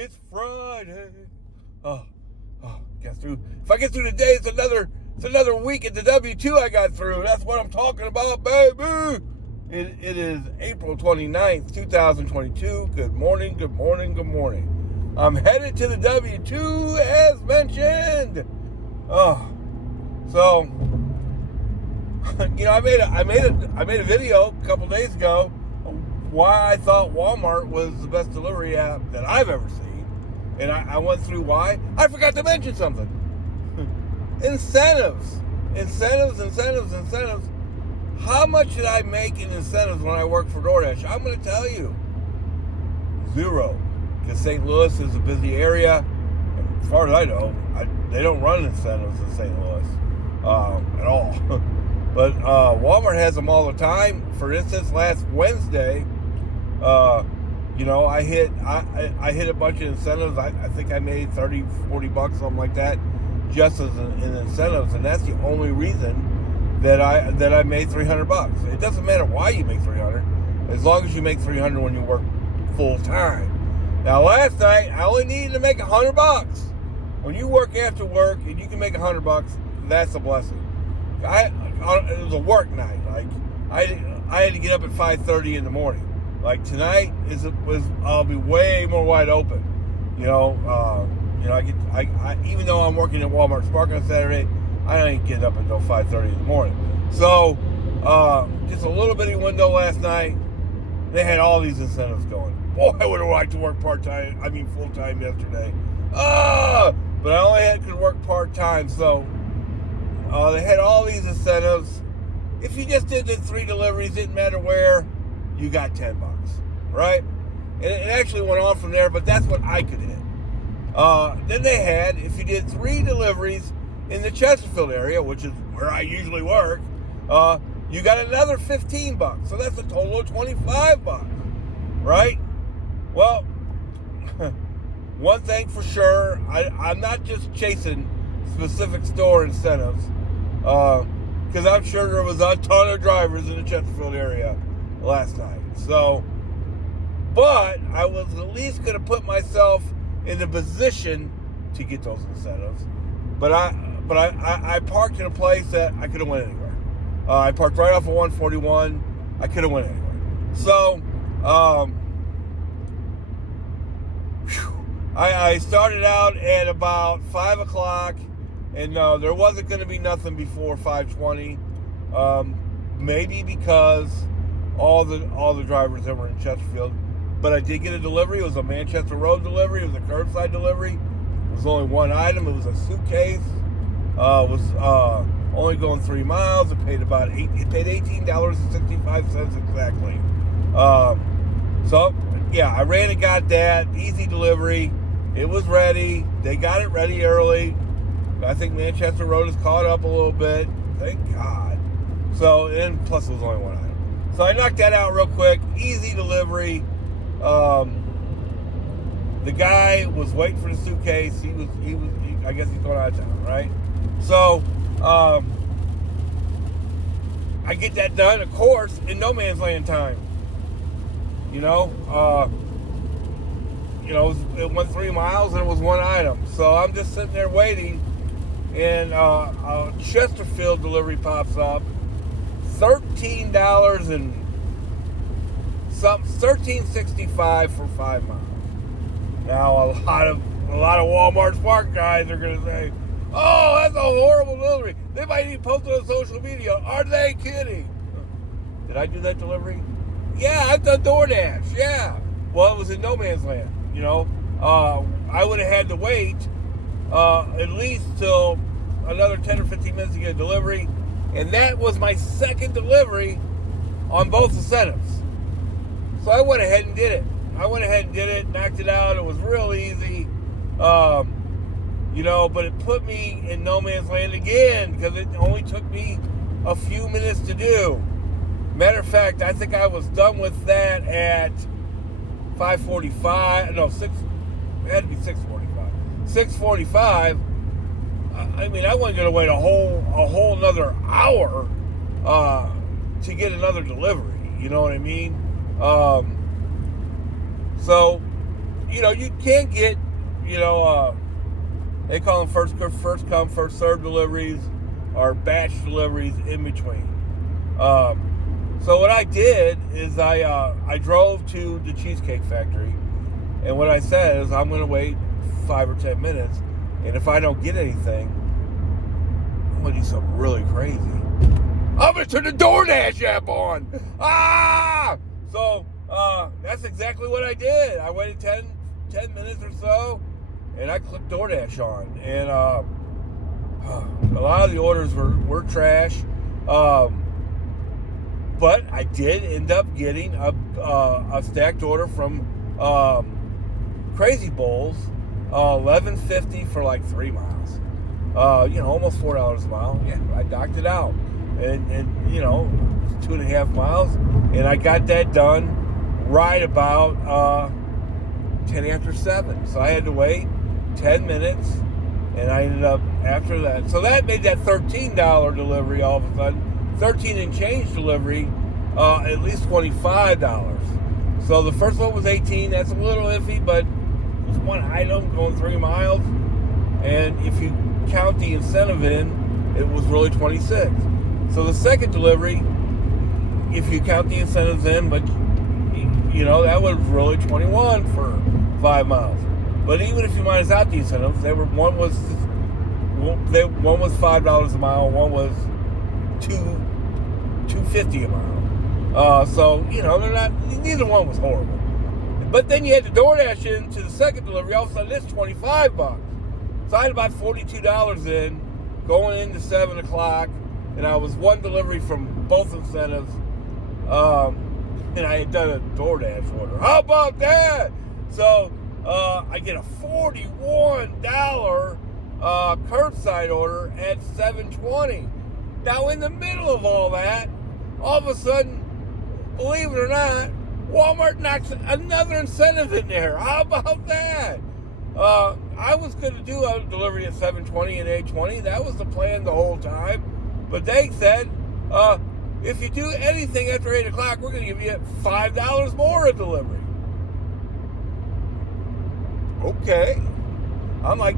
It's Friday. Oh, get through. If I get through today, it's another week at the W2 I got through. That's what I'm talking about, baby. It is April 29th, 2022. Good morning, good morning, good morning. I'm headed to the W2 as mentioned. So I made a video a couple days ago why I thought Walmart was the best delivery app that I've ever seen. And I went through why. I forgot to mention something. Incentives. How much did I make in incentives when I worked for DoorDash? I'm going to tell you. Zero. Because St. Louis is a busy area. And as far as I know, they don't run incentives in St. Louis at all. But Walmart has them all the time. For instance, last Wednesday, I hit a bunch of incentives. I think I made $30-40, something like that, just as in incentives, and that's the only reason that I made $300. It doesn't matter why you make $300, as long as you make $300 when you work full time. Now, last night I only needed to make $100. When you work after work and you can make $100, that's a blessing. It was a work night. Like I had to get up at 5:30 in the morning. Like tonight I'll be way more wide open. Even though I'm working at Walmart Spark on Saturday, I ain't getting up until 5:30 in the morning. So just a little bitty window last night. They had all these incentives going. Boy, I would have liked to work full time yesterday. But I only could work part time, so they had all these incentives. If you just did the 3 deliveries, didn't matter where, you got $10, right? And it actually went on from there, but that's what I could hit. Then they had, if you did 3 deliveries in the Chesterfield area, which is where I usually work, you got another $15. So that's a total of $25, right? Well, one thing for sure, I'm not just chasing specific store incentives, because I'm sure there was a ton of drivers in the Chesterfield area last night. So, but I was at least going to put myself in the position to get those incentives. But I parked in a place that I could have went anywhere. I parked right off of 141. I could have went anywhere. So, I started out at about 5 o'clock, and there wasn't going to be nothing before 5:20. Maybe because all the drivers that were in Chesterfield. But I did get a delivery. It was a Manchester Road delivery. It was a curbside delivery. It was only one item. It was a suitcase. It was only going 3 miles. It paid $18.65 exactly. So yeah, I ran and got that. Easy delivery. It was ready. They got it ready early. I think Manchester Road is caught up a little bit. Thank God. So, and plus it was only one item. So I knocked that out real quick. Easy delivery. The guy was waiting for the suitcase. He I guess he's going out of town, right? So, I get that done, of course, in no man's land time. It went 3 miles and it was one item. So I'm just sitting there waiting, and a Chesterfield delivery pops up. $13.65 for 5 miles. Now a lot of Walmart Spark guys are gonna say, "Oh, that's a horrible delivery." They might even post it on social media. Are they kidding? Did I do that delivery? Yeah, I've done DoorDash. Yeah. Well, it was in no man's land. I would have had to wait at least till another 10 or 15 minutes to get a delivery. And that was my second delivery on both incentives. So I went ahead and did it. Knocked it out. It was real easy. But it put me in no man's land again because it only took me a few minutes to do. Matter of fact, I think I was done with that at 5:45. No, it had to be 6:45. 6:45. I wasn't going to wait a whole another hour to get another delivery. You know what I mean? So you can get, they call them first come, first served deliveries or batch deliveries in between. So what I did is I drove to the Cheesecake Factory, and what I said is I'm going to wait 5 or 10 minutes, and if I don't get anything, I'm going to do something really crazy. I'm going to turn the DoorDash app on. So that's exactly what I did. I waited 10 minutes or so, and I clicked DoorDash on, and a lot of the orders were trash. But I did end up getting a stacked order from Crazy Bowls, $11.50 for like 3 miles. Almost $4 a mile. Yeah, I docked it out, and 2.5 miles, and I got that done right about 10 after 7. So I had to wait 10 minutes, and I ended up after that. So that made that $13 delivery all of a sudden. 13 and change delivery, at least $25. So the first one was 18. That's a little iffy, but it was one item going 3 miles. And if you count the incentive in, it was really 26. So the second delivery, if you count the incentives in, but that was really 21 for 5 miles. But even if you minus out the incentives, one was $5 a mile, one was $2.50 a mile. So they're not. Neither one was horrible. But then you had to DoorDash into the second delivery. All of a sudden, it's $25. So I had about $42 in going into 7 o'clock, and I was one delivery from both incentives. And I had done a DoorDash order. How about that? So I get a $41 curbside order at 7:20. Now, in the middle of all that, all of a sudden, believe it or not, Walmart knocks another incentive in there. How about that? I was going to do a delivery at 7:20 and 8:20. That was the plan the whole time. But they said, if you do anything after 8 o'clock, we're going to give you $5 more a delivery. Okay. I'm like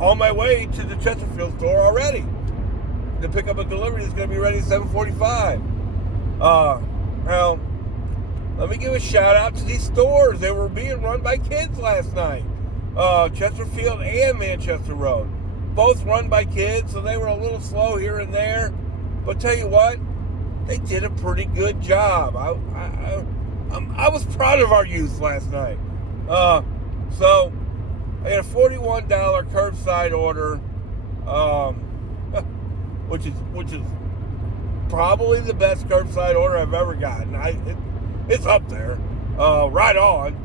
on my way to the Chesterfield store already to pick up a delivery that's going to be ready at 7:45. Now, let me give a shout out to these stores. They were being run by kids last night. Chesterfield and Manchester Road, both run by kids, so they were a little slow here and there. But tell you what, they did a pretty good job. I was proud of our youth last night. So I had a $41 curbside order, which is probably the best curbside order I've ever gotten. It's up there, right on.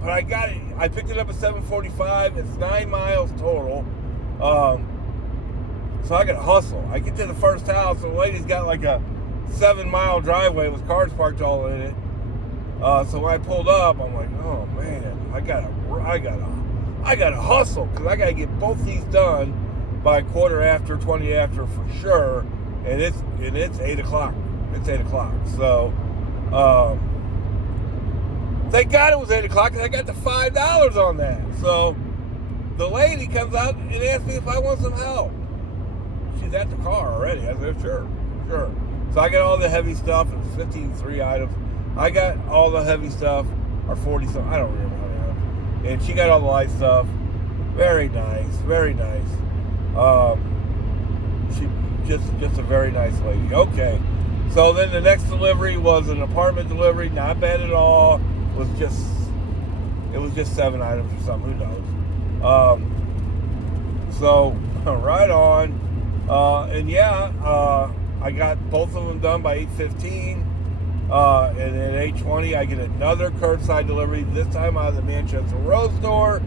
But I got it. I picked it up at 7:45. It's 9 miles total. So I got to hustle. I get to the first house, and the lady's got like a 7-mile driveway with cars parked all in it. So when I pulled up, I'm like, oh man, I gotta hustle because I gotta get both these done by 20 after for sure. And it's 8 o'clock. It's 8 o'clock. So thank God it was 8 o'clock because I got the $5 on that. So the lady comes out and asks me if I want some help. She's at the car already. I said, sure. So I got all the heavy stuff. It was 53 items. I got all the heavy stuff, or 40 something. I don't remember how many items. And she got all the light stuff. Very nice, very nice. She just a very nice lady. Okay. So then the next delivery was an apartment delivery. Not bad at all. It was just 7 items or something. Who knows? So right on. And yeah, I got both of them done by 8:15. And at 8:20, I get another curbside delivery. This time out of the Manchester Road store.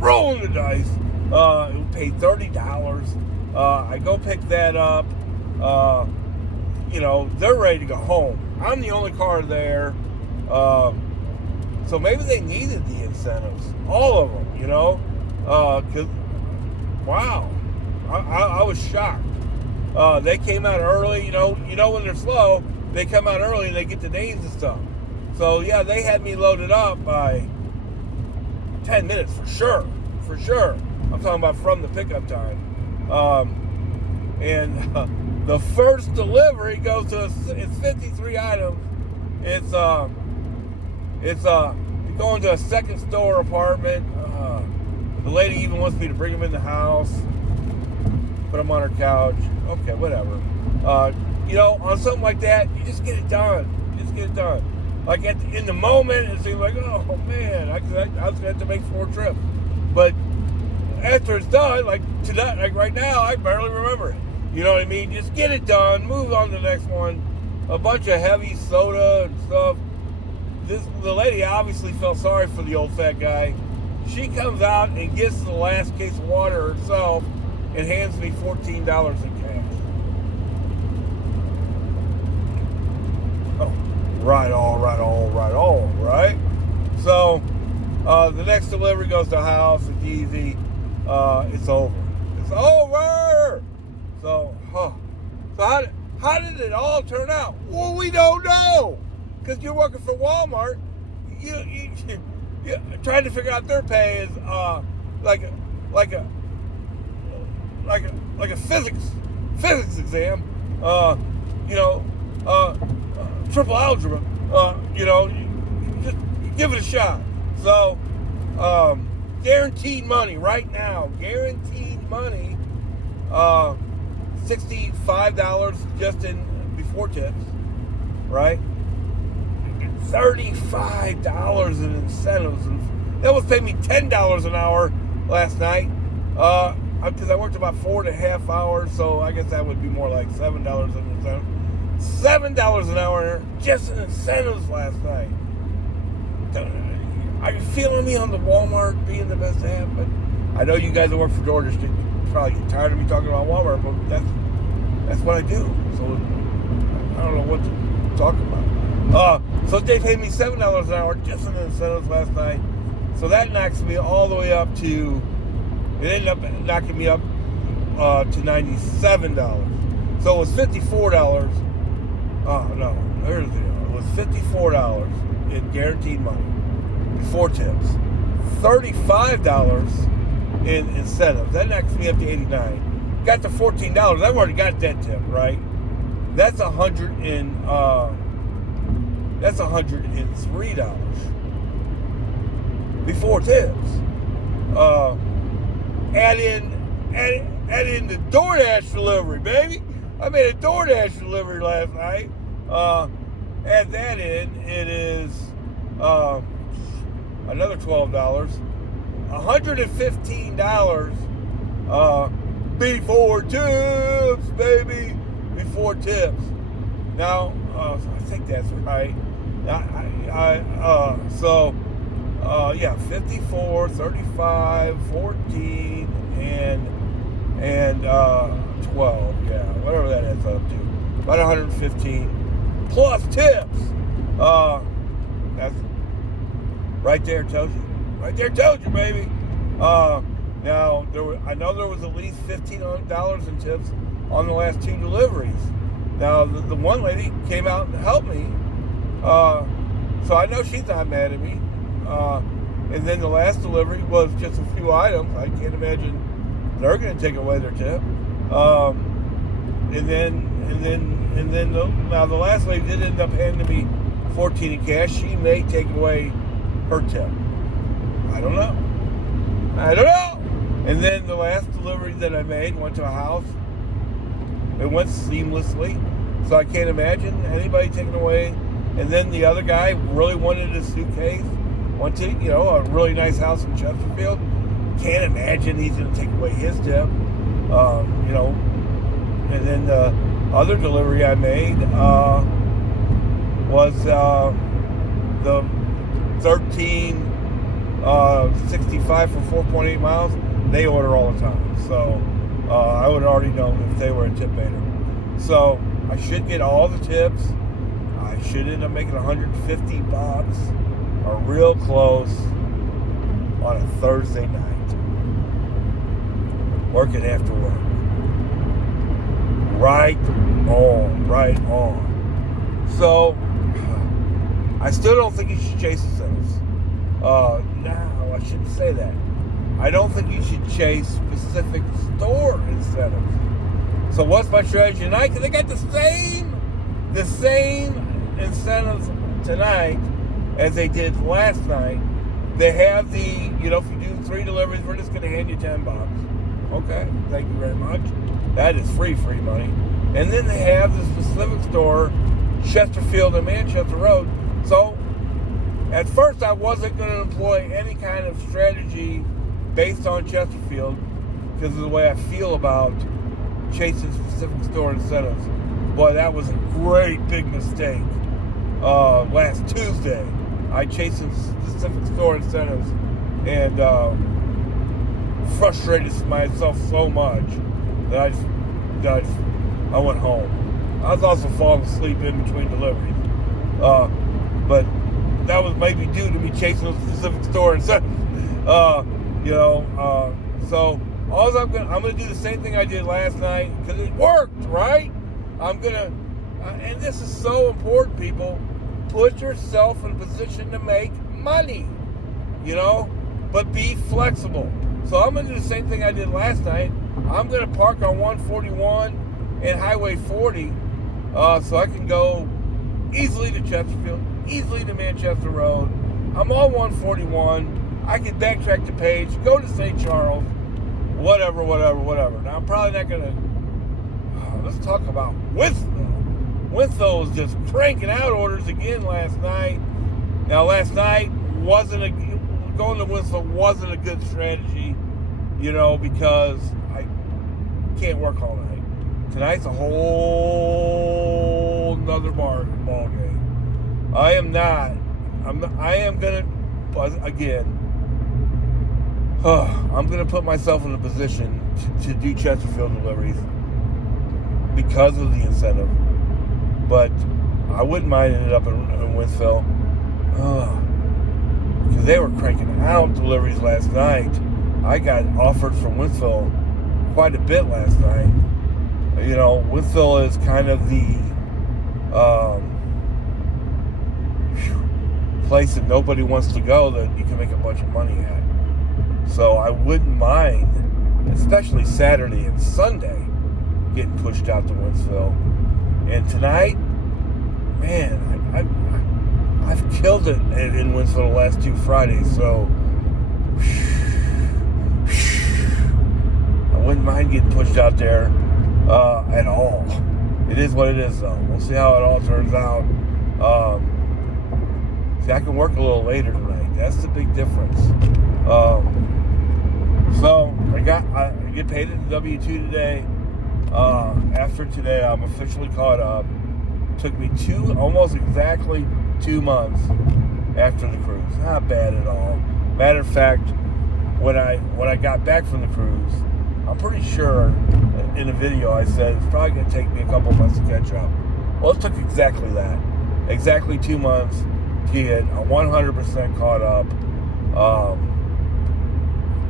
Rolling the dice. It paid $30. I go pick that up. They're ready to go home. I'm the only car there. So maybe they needed the incentives. All of them, because, wow. I was shocked. They came out early, when they're slow, they come out early and they get the names and stuff. So yeah, they had me loaded up by 10 minutes for sure. For sure. I'm talking about from the pickup time. And the first delivery goes to it's 53 items. It's going to a second store apartment. The lady even wants me to bring them in the house, put them on her couch. Okay, whatever. On something like that, you just get it done. Just get it done. Like in the moment, it seems like, oh man, I was gonna have to make 4 trips. But after it's done, like tonight, like right now, I barely remember it. You know what I mean? Just get it done, move on to the next one. A bunch of heavy soda and stuff. The lady obviously felt sorry for the old fat guy. She comes out and gets the last case of water herself and hands me $14 in cash. Oh, right on. So the next delivery goes to the house. It's easy. It's over. It's over. So how did it all turn out? Well, we don't know, because you're working for Walmart. You trying to figure out their pay is like a physics exam. Triple algebra. Just give it a shot. So guaranteed money right now. Guaranteed money. $65 just in before tips, right? $35 in incentives, and that was paying me $10 an hour last night. Because I worked about 4.5 hours, so I guess that would be more like $7 in incentives. $7 an hour just in incentives last night. Are you feeling me on the Walmart being the best app? But I know you guys that work for DoorDash probably get tired of me talking about Walmart, but that's what I do. So I don't know what to talk about. So they paid me $7 an hour just in incentives last night. So that knocks me all the way up to, it ended up knocking me up to $97. So it was $54. No, there's the deal. It was $54 in guaranteed money before tips. $35 in incentives. That knocks me up to $89. Got to $14. I've already got that tip, right? That's $103 before tips. Add in the DoorDash delivery, baby. I made a DoorDash delivery last night. Add that in, it is another $12. $115 before tips, baby. Before tips. Now, I think that's right. 54, 35, 14, and 12. Yeah, whatever that adds up to. About 115 plus tips. That's right there, tells you. Right there, tells you, baby. Now I know there was at least $15 in tips on the last 2 deliveries. Now the one lady came out and helped me, so I know she's not mad at me. And then the last delivery was just a few items. I can't imagine they're going to take away their tip. And then the last lady did end up handing me $14 in cash. She may take away her tip. I don't know. And then the last delivery that I made went to a house. It went seamlessly, so I can't imagine anybody taking away. And then the other guy really wanted a suitcase. Went to, a really nice house in Chesterfield. Can't imagine he's going to take away his tip. And then the other delivery I made was the 1365 for 4.8 miles. They order all the time, so I would already know if they were a tip baiter. So I should get all the tips. I should end up making $150, or real close, on a Thursday night, working after work. Right on. So I still don't think you should chase incentives. No, I shouldn't say that. I don't think you should chase specific store incentives. So what's my strategy tonight? Because they got the same incentives tonight as they did last night. They have the, if you do 3 deliveries, we're just going to hand you $10. Okay, thank you very much. That is free money. And then they have the specific store, Chesterfield and Manchester Road. So at first I wasn't going to employ any kind of strategy based on Chesterfield because of the way I feel about chasing specific store incentives. Boy, that was a great big mistake. Last Tuesday, I chased some specific store incentives and frustrated myself so much that I went home. I was also falling asleep in between deliveries, but that was maybe due to me chasing a specific store incentives. So I'm gonna do the same thing I did last night because it worked, right? And this is so important, people. Put yourself in a position to make money, but be flexible. So I'm going to do the same thing I did last night. I'm going to park on 141 and Highway 40 so I can go easily to Chesterfield, easily to Manchester Road. I'm on 141. I can backtrack the page, go to St. Charles, whatever. Now, I'm probably not going to... let's talk about Wentzville. Wentzville was just cranking out orders again last night. Now, last night going to Wentzville wasn't a good strategy, because I can't work all night. Tonight's a whole nother ball game. I am going to, again, I'm going to put myself in a position to do Chesterfield deliveries because of the incentive. But I wouldn't mind ending up in Wentzville because they were cranking out deliveries last night. I got offered from Wentzville quite a bit last night. Wentzville is kind of the place that nobody wants to go that you can make a bunch of money at. So I wouldn't mind, especially Saturday and Sunday, getting pushed out to Wentzville. And tonight, man, I've killed it in Wentzville the last 2 Fridays, so I wouldn't mind getting pushed out there at all. It is what it is, though. We'll see how it all turns out. I can work a little later tonight. That's the big difference. So I get paid at the W-2 today. After today, I'm officially caught up. Took me almost exactly 2 months after the cruise. Not bad at all. Matter of fact, when I got back from the cruise, I'm pretty sure in a video I said it's probably going to take me a couple months to catch up. Well, it took exactly that. Exactly 2 months to get 100% caught up.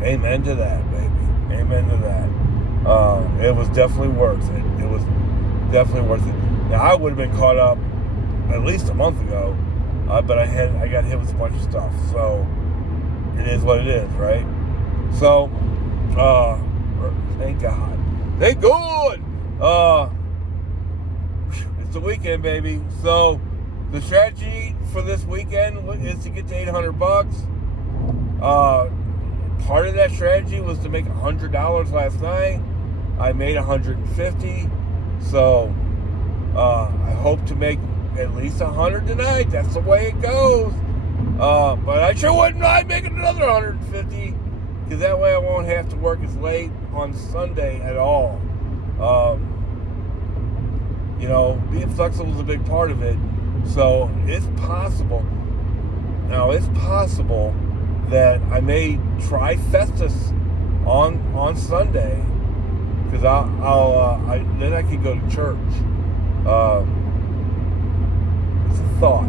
Amen to that, baby. Amen to that. It was definitely worth it. Now, I would have been caught up at least a month ago, but I got hit with a bunch of stuff. So it is what it is, right? So, thank God. Thank God. It's the weekend, baby. So the strategy for this weekend is to get to $800. Part of that strategy was to make $100 last night. I made $150. So I hope to make at least $100 tonight. That's the way it goes. But I sure wouldn't mind making another $150 because that way I won't have to work as late on Sunday at all. Being flexible is a big part of it. So it's possible. Now it's possible that I may try Festus on Sunday because then I could go to church. It's a thought.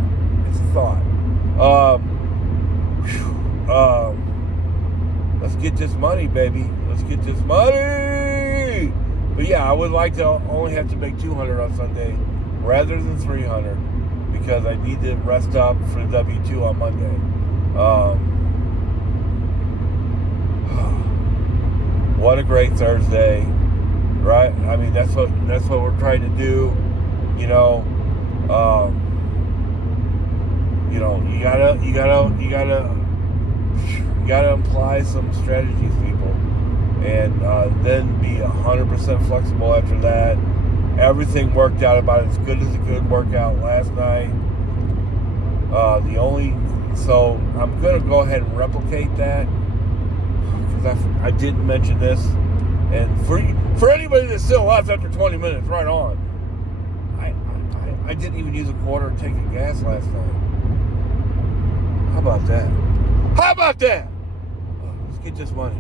Let's get this money, baby. Let's get this money. But yeah, I would like to only have to make $200 on Sunday rather than $300 because because I need to rest up for the W2 on Monday. What a great Thursday, right? I mean, that's what we're trying to do. You know, you gotta apply some strategies, people, and then be 100% flexible after that. Everything worked out about as good as it could work out last night. So I'm gonna go ahead and replicate that, because I didn't mention this, and for anybody that's still left after 20 minutes, right on. I didn't even use a quarter tank of gas last night. How about that? Let's get this money.